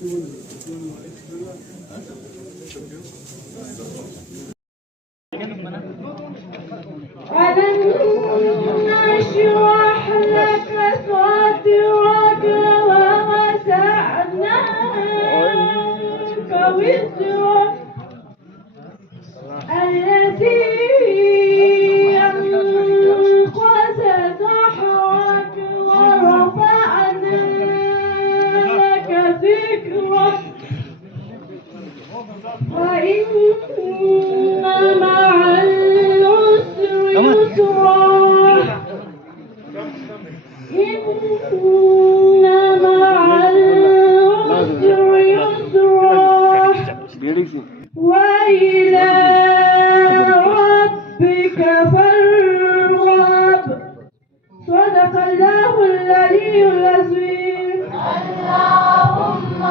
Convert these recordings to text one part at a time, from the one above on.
نشرح لك صدرك ووسعنا عنك وزرك الذي أنقذ ظهرك ورفعنا لك ذكرك وإن مع العسر يسرا إن مع العسر يسرا وإلى ربك فارغب صدق الله العلي العظيم. اللهم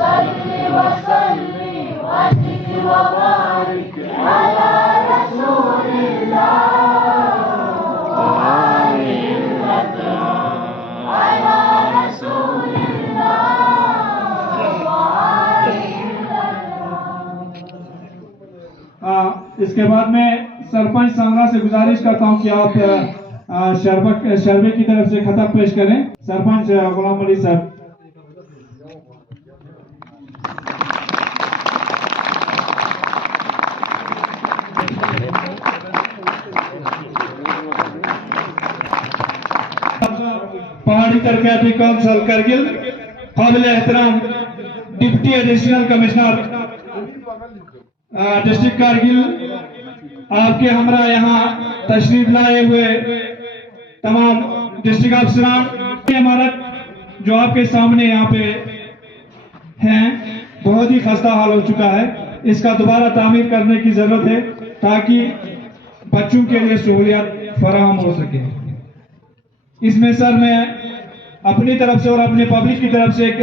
صل وسلم وزد وبارك على رسول الله وآله الأطهار على رسول الله وآله الأطهار. इसके बाद में सरपंच सांगरा से गुजारिश करता हूं कि आप शरबे की तरफ से खतब पेश करें. सरपंच गुलाम अली साहब. पहाड़ी तरक्याती काउंसिल करगिल काबिल एहतराम deputy additional commissioner district Kargil, आपके हमरा यहाँ तशरीफ लाए हुए तमाम डिस्ट्रिक्ट अफसरान, इमारत जो आपके सामने यहाँ पे हैं बहुत ही खस्ता हाल हो चुका है. इसका दोबारा तामीर करने की जरूरत है ताकि बच्चों के लिए सहूलियत फराहम हो सके. इसमें सर मैं अपनी तरफ से और अपने पब्लिक की तरफ से एक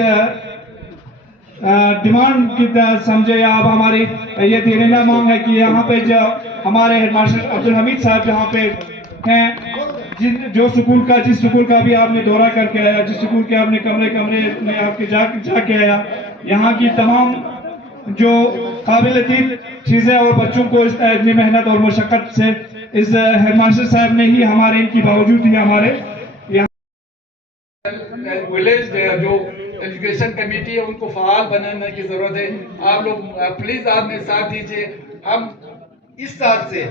डिमांड की तरह समझे या अब हमारी ये दिलेना मांग है कि यहाँ पे जो हमारे हेडमास्टर अब्दुल हमीद साहब यहाँ पे हैं, जिस स्कूल का भी आपने दौरा करके आया, जिस स्कूल के आपने कमरे में आपके जाके आया, यहाँ की तमाम जो काबिल दीद चीजें और बच्चों को इतनी मेहनत और मशक्कत से इस हेडमास्टर साहब ने ही हमारे इनकी बावजूद ही हमारे विलेज जो एजुकेशन कमेटी है उनको फाल बनाने की जरूरत है. आप लोग प्लीज आप मेरे साथ दीजिए. हम इस साल से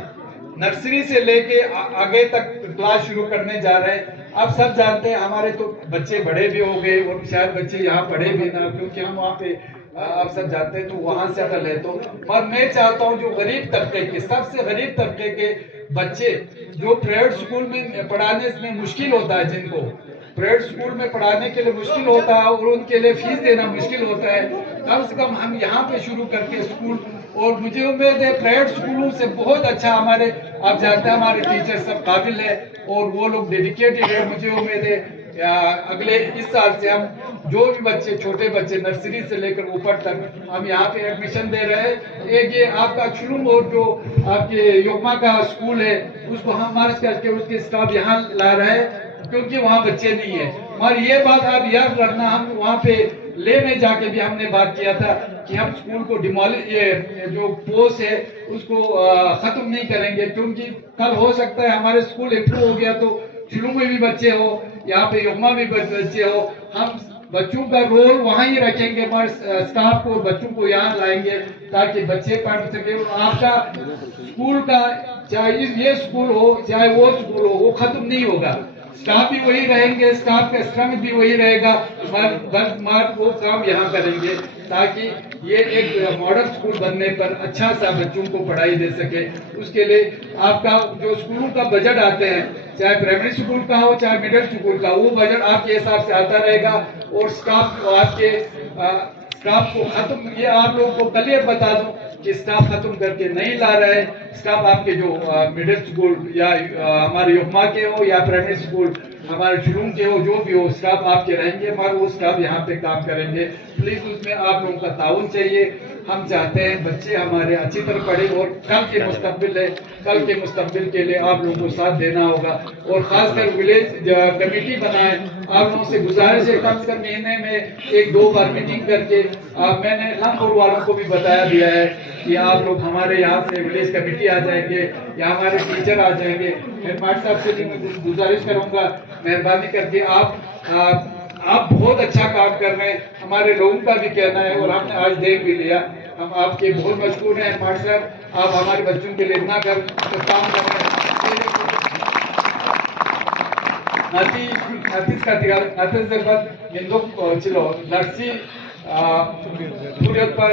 नर्सरी से लेके आगे तक क्लास शुरू करने जा रहे हैं. आप सब जानते हैं हमारे तो बच्चे बड़े भी हो गए और शायद बच्चे यहाँ पढ़े भी ना, क्योंकि हम वहाँ पे आप सब जानते हैं तो वहाँ से अगर ले तो. और मैं चाहता हूँ जो गरीब तबके के सबसे गरीब तबके के बच्चे जो प्राइवेट स्कूल में पढ़ाने में मुश्किल होता है, जिनको प्राइवेट स्कूल में पढ़ाने के लिए मुश्किल होता है और उनके लिए फीस देना मुश्किल होता है, कम से कम हम यहाँ पे शुरू करके स्कूल. और मुझे उम्मीद है प्राइवेट स्कूलों से बहुत अच्छा हमारे आप जानते हैं हमारे टीचर सब काबिल है और वो लोग डेडिकेटेड है. मुझे उम्मीद है अगले इस साल से हम जो भी बच्चे छोटे बच्चे नर्सरी से लेकर ऊपर तक हम यहाँ पे एडमिशन दे रहे हैं. एक ये आपका चुलुम और जो आपके योगमा का स्कूल है उसको हम मार्च करके उसके स्टाफ यहाँ ला रहे हैं क्योंकि वहाँ बच्चे नहीं है. और ये बात आप याद रखना, हम वहाँ पे ले में जाके भी हमने बात किया था कि हम स्कूल को ये जो पोस्ट है उसको खत्म नहीं करेंगे, क्योंकि कल हो सकता है हमारे स्कूल इम्प्रूव हो गया तो चुलुम में भी बच्चे हो, यहाँ पे योगमा में भी बच्चे हो, हम बच्चों का रोल वहाँ ही रखेंगे, पर स्टाफ को बच्चों को यहाँ लाएंगे ताकि बच्चे पढ़ सके. आपका स्कूल का चाहे ये स्कूल हो चाहे वो स्कूल हो वो खत्म नहीं होगा. स्टाफ भी वही रहेंगे, स्टाफ का स्ट्रेंथ भी वही रहेगा, मार्क वो काम यहाँ करेंगे ताकि ये एक मॉडल स्कूल बनने पर अच्छा सा बच्चों को पढ़ाई दे सके. उसके लिए आपका जो स्कूलों का बजट आते हैं चाहे प्राइमरी स्कूल का हो चाहे मिडिल स्कूल का, वो बजट आपके हिसाब से आता रहेगा. और स्टाफ को खत्म, ये आप लोगों को क्लियर बता दूं कि स्टाफ खत्म करके नहीं ला रहे. स्टाफ आपके जो मिडिल स्कूल या हमारे योगमा के हो या प्राइमरी स्कूल हमारे चुलुम के हो, जो भी हो स्टाफ आपके रहेंगे, हमारे वो स्टाफ यहाँ पे काम करेंगे. प्लीज उसमें आप लोगों का ताउन चाहिए. हम चाहते हैं बच्चे हमारे अच्छी तरह पढ़े और कल के मुस्तकबिल है, कल के मुस्तकबिल के लिए आप लोगों को साथ देना होगा. और खासकर विलेज कमेटी बनाए, آپ لوگوں سے گزارش ہے کم سے کم مہینے میں 1-2 بار میٹنگ کر کے میں نے لامپور والوں کو بھی بتایا دیا ہے کہ آپ لوگ ہمارے یہاں سے ولیج کمیٹی آ جائیں گے یا ہمارے ٹیچر آ جائیں گے. ہیڈ ماسٹر صاحب سے بھی میں گزارش کروں گا مہربانی کر کے آپ بہت اچھا کام کر رہے ہیں, ہمارے لوگوں کا بھی کہنا ہے اور ہم نے آج دیکھ بھی لیا. ہم آپ کے بہت مشکور ہیں ماسٹر صاحب, آپ ہمارے بچوں کے لیے اتنا کام کر رہے ہیں. nanti terdapat bentuk cilo narsi puriat par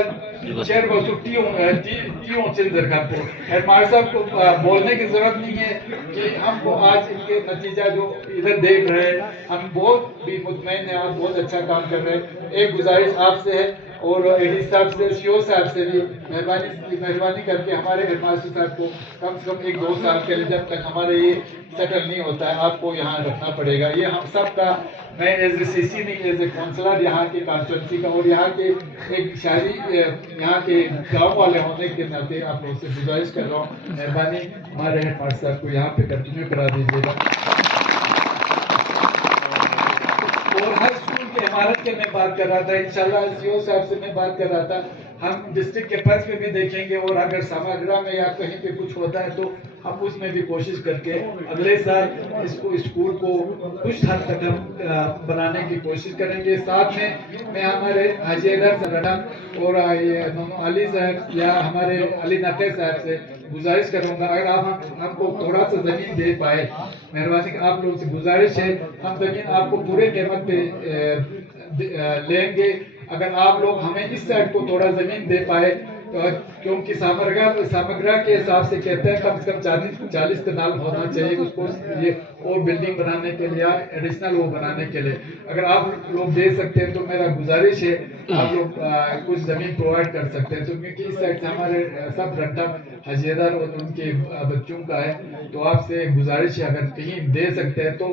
chair को टीओ चिल्डर करते हैं. हमारे साहब को बोलने की जरूरत नहीं है कि हमको आज इनके नतीजा जो इधर देख रहे हैं हम बहुत भी मुतमईन हैं, आप बहुत अच्छा काम कर रहे हैं. एक गुजारिश आपसे है और एडी साहब से सीओ साहब से भी मेहरबानी करके हमारे हेडमास्टर साहब को कम से कम 1-2 साल के लिए जब तक हमारे ये सेटल नहीं होता है आपको यहाँ रखना पड़ेगा. ये हम सब का, मैं एज ए सीसी नहीं एज ए काउंसलर यहाँ के कॉन्स्टिट्यूंसी का और यहाँ के एक शहरी यहाँ के गाँव वाले होने के नाते आप लोगों से गुजारिश कर रहा हूँ मेहरबानी हमारे हेडमास्टर साहब को यहाँ पे कंटिन्यू करा दीजिएगा. और हर स्कूल की इमारत के मैं बात कर रहा था, इंशाल्लाह सीओ साहब से मैं बात कर रहा था, हम डिस्ट्रिक्ट के फर्ज पे भी देखेंगे और अगर समागरा में या कहीं पे कुछ होता है तो हम उसमें भी कोशिश करके अगले साल इसको स्कूल को कुछ हद तक हम बनाने की कोशिश करेंगे. साथ में मैं हमारे हाजी साहब और अली साहब या हमारे अली नक़ी साहब से गुजारिश करूंगा अगर आप हमको थोड़ा सा जमीन दे पाए, मेहरबानी आप लोगों से गुजारिश है, हम जमीन आपको पूरे कीमत पे लेंगे अगर आप लोग हमें इस साइड को थोड़ा जमीन दे पाए तो, क्योंकि सामग्रा के हिसाब से कहते हैं कम से कम 40 कनाल होना चाहिए उसको ये और बिल्डिंग बनाने के लिए एडिशनल वो बनाने के लिए. अगर आप लोग दे सकते हैं तो मेरा गुजारिश है आप लोग कुछ जमीन प्रोवाइड कर सकते हैं. तो क्योंकि इस साइड से हमारे सब रट्टा हजीदार और उनके बच्चों का है, तो आपसे गुजारिश है अगर कहीं दे सकते हैं तो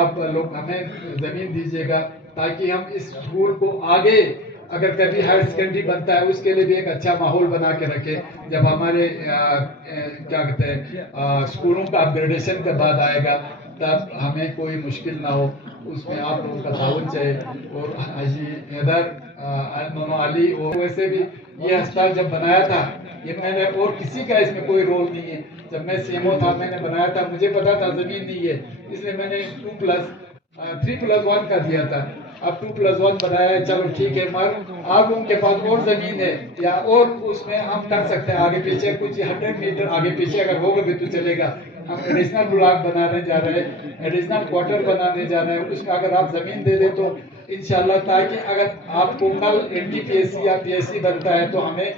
आप लोग हमें जमीन दीजिएगा ताकि हम इस स्कूल को आगे अगर कभी हायर सेकेंडरी बनता है उसके लिए भी एक अच्छा माहौल बना के रखे. जब हमारे क्या कहते हैं स्कूलों का अपग्रेडेशन का बाद आएगा तब हमें कोई मुश्किल ना हो, उसमें आप लोगों का ताउन चाहिए. और हाजी हैदर अली और वैसे भी ये अस्पताल जब बनाया था ये मैंने और किसी का इसमें कोई रोल नहीं है. जब मैं सीएमओ था मैंने बनाया था, मुझे पता था जमीन नहीं है इसलिए मैंने 3+1 का दिया था. अब 2+1 बनाया है, चलो ठीक है. मगर आप लोगों के पास और जमीन है या और उसमें हम कर सकते हैं आगे पीछे कुछ 100 मीटर आगे पीछे अगर होगा भी तो चलेगा. हम एडिशनल ब्लॉक बनाने जा रहे हैं, एडिशनल क्वार्टर बनाने जा रहे हैं, उसमें अगर आप जमीन दे दे तो इंशाल्लाह ताकि अगर आपको कल NTPSC या PSC बनता है तो हमें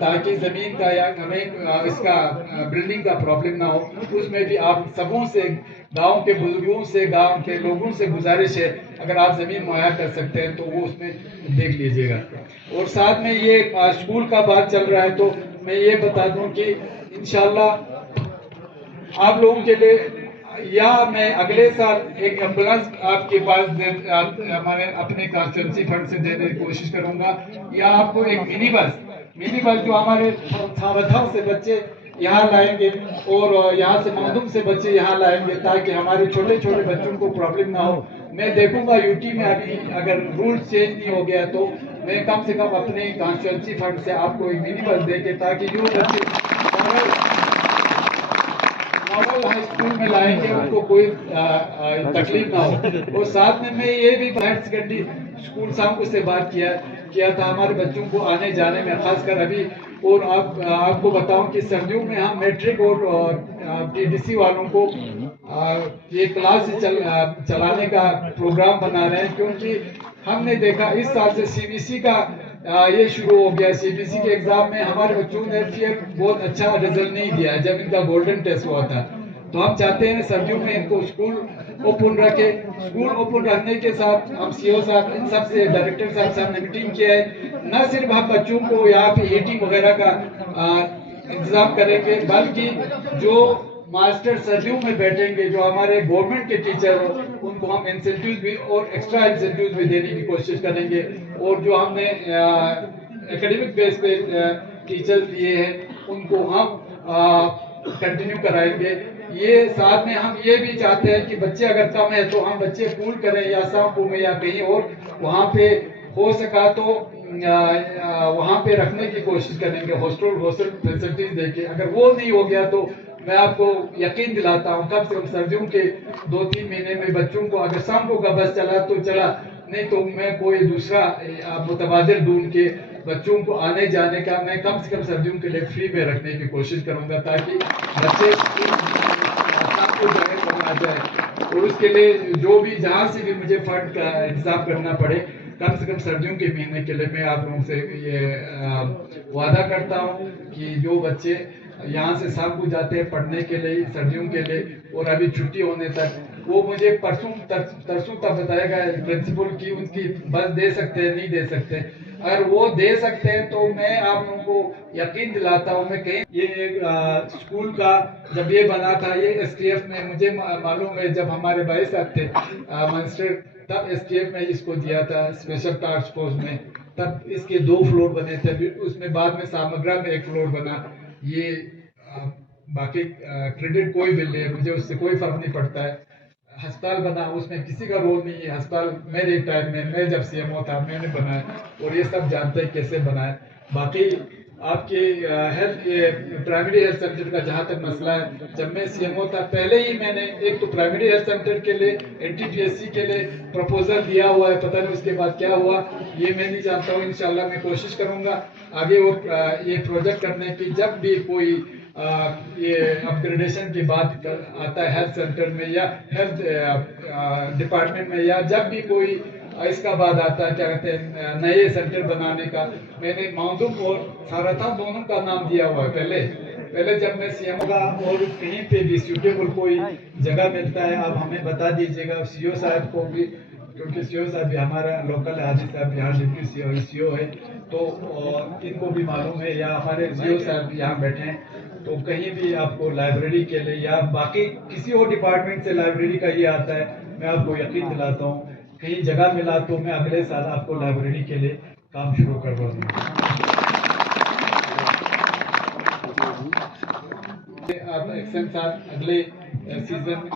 ताकि जमीन का या हमें इसका बिल्डिंग का प्रॉब्लम ना हो. उसमें भी आप सबों से गांव के बुजुर्गों से गांव के लोगों से गुजारिश है अगर आप जमीन मुहैया कर सकते हैं तो वो उसमें देख लीजिएगा. और साथ में ये स्कूल का बात चल रहा है तो मैं ये बता दूं कि इंशाल्लाह आप लोगों के लिए या मैं अगले साल एक एम्बुलेंस आपके पास हमारे अपने कॉन्स्टिट्यूंसी फंड से देने की कोशिश करूंगा, या आपको एक मिनी बस जो हमारे थारथाव से बच्चे यहाँ लाएंगे और यहाँ से मखदूम से बच्चे यहाँ लाएंगे ताकि हमारे छोटे छोटे बच्चों को प्रॉब्लम ना हो. मैं देखूंगा यूटी में अभी अगर रूल चेंज नहीं हो गया तो मैं कम से कम अपने कॉन्स्टिट्यूंसी फंड से आपको एक मिनी बस देके ताकि जो बच्चे मॉडल हाई स्कूल में लाएंगे उनको कोई तकलीफ ना हो. और साथ में मैं ये भी हायर सेकेंडरी स्कूल साहब से बात किया था हमारे बच्चों को आने जाने में खासकर अभी. और आपको बताऊं कि सर्दियों में हम मैट्रिक और TDC वालों को ये क्लास चलाने का प्रोग्राम बना रहे हैं, क्योंकि हमने देखा इस साल से CBSE का ये शुरू हो गया. CBSE के एग्जाम में हमारे बच्चों ने बहुत अच्छा रिजल्ट नहीं दिया जब इनका गोल्डन टेस्ट हुआ था. तो हम चाहते हैं सर्दियों में इनको स्कूल ओपन रखे. स्कूल ओपन रखने के साथ हम CO साहब इन सब से डायरेक्टर साहब से हमने मीटिंग किया है. न सिर्फ हम बच्चों को यहाँ पे हीटिंग वगैरह का इंतजाम करेंगे बल्कि जो मास्टर सर्दियों में बैठेंगे जो हमारे गवर्नमेंट के टीचर हो उनको हम इंसेंटिव्स भी और एक्स्ट्रा इंसेंटिव्स भी देने की कोशिश करेंगे. और जो हमने एकेडमिक बेस पे टीचर्स दिए हैं उनको हम कंटिन्यू कराएंगे. یہ ساتھ میں ہم یہ بھی چاہتے ہیں کہ بچے اگر کم ہے تو ہم بچے پول کریں یا سامپو میں یا کہیں اور وہاں پہ ہو سکا تو وہاں پہ رکھنے کی کوشش کریں گے، ہاسٹل فیسلٹیز دے کے. اگر وہ نہیں ہو گیا تو میں آپ کو یقین دلاتا ہوں کم سے کم سردیوں کے 2-3 مہینے میں بچوں کو اگر سامپو کا بس چلا تو چلا، نہیں تو میں کوئی دوسرا متبادل ڈھونڈ کے بچوں کو آنے جانے کا میں کم سے کم سردیوں کے لیے فری میں رکھنے کی کوشش کروں گا تاکہ بچے سامپو جانے پر آ جائے. اور اس کے لیے جو بھی جہاں سے بھی مجھے فنڈ کا انتظام کرنا پڑے کم سے کم سردیوں کے مہینے کے لیے میں آپ لوگوں سے یہ وعدہ کرتا ہوں کہ جو بچے یہاں سے سامپو جاتے ہیں پڑھنے کے لیے سردیوں کے لیے اور ابھی چھٹی ہونے تک وہ مجھے پرسوں تک بتائے گا پرنسپل کی ان کی بس دے سکتے ہیں نہیں دے سکتے. اگر وہ دے سکتے ہیں تو میں آپ لوگوں کو یقین دلاتا ہوں میں کہیں یہ اسکول کا جب یہ بنا تھا یہ ایس ٹی ایف میں مجھے معلوم ہے جب ہمارے بھائی صاحب تھے منسٹر تب ایس ٹی ایف میں اس کو دیا تھا اسپیشل ٹاسک فورس میں، تب اس کے 2 فلور بنے تھے، اس میں بعد میں سامگرہ میں 1 فلور بنا. یہ باقی کریڈٹ کوئی بھی لے مجھے اس سے کوئی فرق نہیں پڑتا ہے. ہسپتال بنا اس میں کسی کا رول نہیں ہے، ہسپتال میرے ٹائم میں جب سی ایم او تھا میں نے بنایا اور یہ سب جانتے ہیں کیسے بنایا. باقی آپ کے پرائمری ہیلتھ سینٹر کا جہاں تک مسئلہ ہے جب میں سی ایم او تھا پہلے ہی میں نے ایک تو پرائمری ہیلتھ سینٹر کے لیے NTPSC کے لیے پروپوزل دیا ہوا ہے، پتہ نہیں اس کے بعد کیا ہوا یہ میں نہیں جانتا ہوں. انشاءاللہ میں کوشش کروں گا آگے اور یہ پروجیکٹ کرنے کی جب بھی کوئی یہ اپ گریڈیشن کی بات آتا ہے ہیلتھ سینٹر میں یا ہیلتھ ڈپارٹمنٹ میں یا جب بھی کوئی اس کا بعد آتا ہے کیا کہتے ہیں نئے سینٹر بنانے کا، میں نے ماؤنٹم اور ساراتھا دونوں کا نام دیا ہوا ہے. پہلے جب میں سی ایم کا اور کہیں پہ بھی سیوٹیبل کوئی جگہ ملتا ہے آپ ہمیں بتا دیجیے گا. سی او صاحب کو بھی کیونکہ سی او صاحب بھی ہمارا لوکل حاجی صاحب یہاں ڈپٹی سی او ہے تو ان کو بھی معلوم ہے یا ہمارے سی او صاحب بھی یہاں بیٹھے ہیں تو کہیں بھی آپ کو لائبریری کے لیے یا باقی کسی اور ڈپارٹمنٹ سے لائبریری کا یہ آتا ہے میں آپ کو یقین دلاتا ہوں کہیں جگہ ملا تو میں اگلے سال آپ کو لائبریری کے لیے کام شروع کروا دوں گا. آپ ایکسن صاحب اگلے سیزن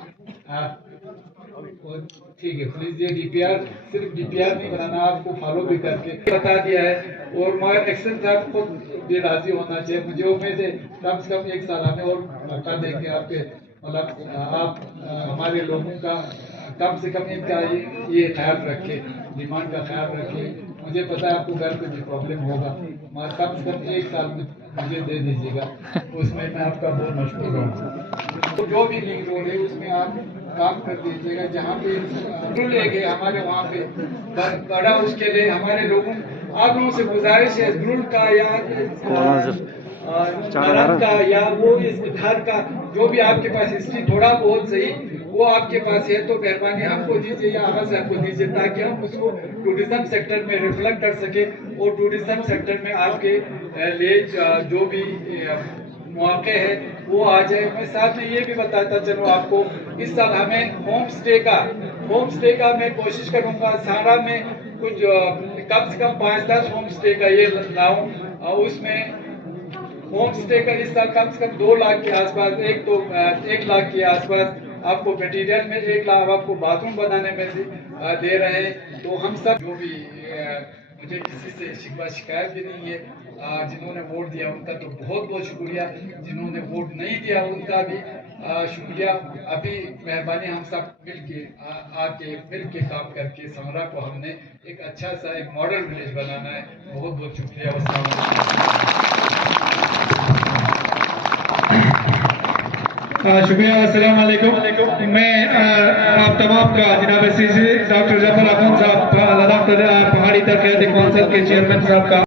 ٹھیک ہے پلیز یہ ڈی پی آر صرف ڈی پی آر نہیں بنانا آپ کو فالو بھی کر کے بتا دیا ہے اور مگر ایکسن صاحب خود بھی راضی ہونا چاہیے. مجھے امید ہے کم سے کم 1 سال ہمیں اور موقع دیں گے آپ کے مطلب آپ ہمارے لوگوں کا کم سے کم ان کا یہ خیال رکھے ڈیمانڈ کا خیال رکھے. مجھے پتا ہے آپ کو گھر پہ بھی پرابلم ہوگا مگر کم سے کم 1 سال میں مجھے دے دیجیے گا اس میں آپ کا بہت مشکور ہوں. جو بھی لنک روڈ ہے اس میں آپ کام کر دیجیے گا جہاں پہ ڈرل لے گئے ہمارے وہاں پہ بڑا اس کے لیے ہمارے لوگوں آپ لوگوں سے گزارش ہے ڈرل کا یا نرم کا یا وہ اس گھر کا جو بھی آپ کے پاس ہسٹری تھوڑا بہت صحیح وہ آپ کے پاس ہے تو مہربانی ہم کو دیجیے یا آغا صاحب کو دیجیے تاکہ ہم اس کو ٹورزم سیکٹر میں ریفلیکٹ کر سکیں اور ٹورزم سیکٹر میں آپ کے لیے جو بھی مواقع ہے وہ آ جائے. میں ساتھ میں یہ بھی بتاتا چلوں آپ کو اس سال ہمیں ہوم اسٹے کا میں کوشش کروں گا سارا میں کچھ کم سے کم 5-10 ہوم اسٹے کا یہ لاؤں اور اس میں ہوم اسٹے کا اس سال کم سے کم 2 لاکھ کے آس پاس 1 لاکھ کے آس پاس آپ کو میٹیریل میں 1 لاکھ آپ کو باتھ روم بنانے میں دے رہے ہیں. تو ہم سب جو بھی مجھے کسی سے شکوہ شکایت بھی نہیں ہے. جنہوں نے ووٹ دیا ان کا تو بہت بہت شکریہ، جنہوں نے ووٹ نہیں دیا ان کا بھی شکریہ. ابھی مہربانی ہم سب مل کے کام کر کے سمرا کو ہم نے ایک اچھا سا ایک ماڈل ولیج بنانا ہے. بہت بہت شکریہ. السلام علیکم. شکریہ. السلام علیکم. میں آپ تمام کا جناب ڈاکٹر ظفر اخون صاحب لداخ پہاڑی ترقیاتی کونسل کے چیئرمین صاحب کا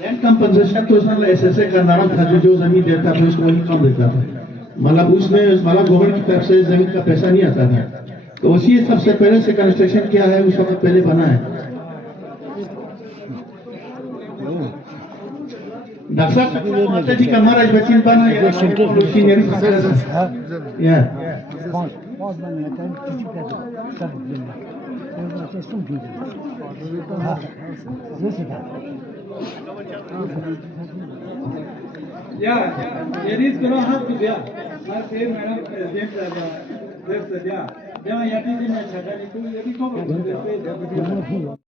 لینڈ کمپنسیشن تو اس میں ایس ایس اے کا نام تھا جو زمین دیتا تھا اس کو وہی کم دیتا تھا مطلب اس میں گورنمنٹ کی طرف سے زمین کا پیسہ نہیں آتا تھا تو اسی سب سے پہلے سے کنسٹرکشن کیا ہے اس وقت پہلے بنا ہے. ڈاکٹر صاحب جی کا مہاراج بچین بنا bazılarına yeter küçüklerdir. Tabii bilmem. Orada teslim değil. Ha, neyse de. या यदि तुला हात तुझ्या हा ते मॅडम प्रेसिडेंट झाला जर सध्या जेव्हा या ठिकाणी छटाने तू यदि को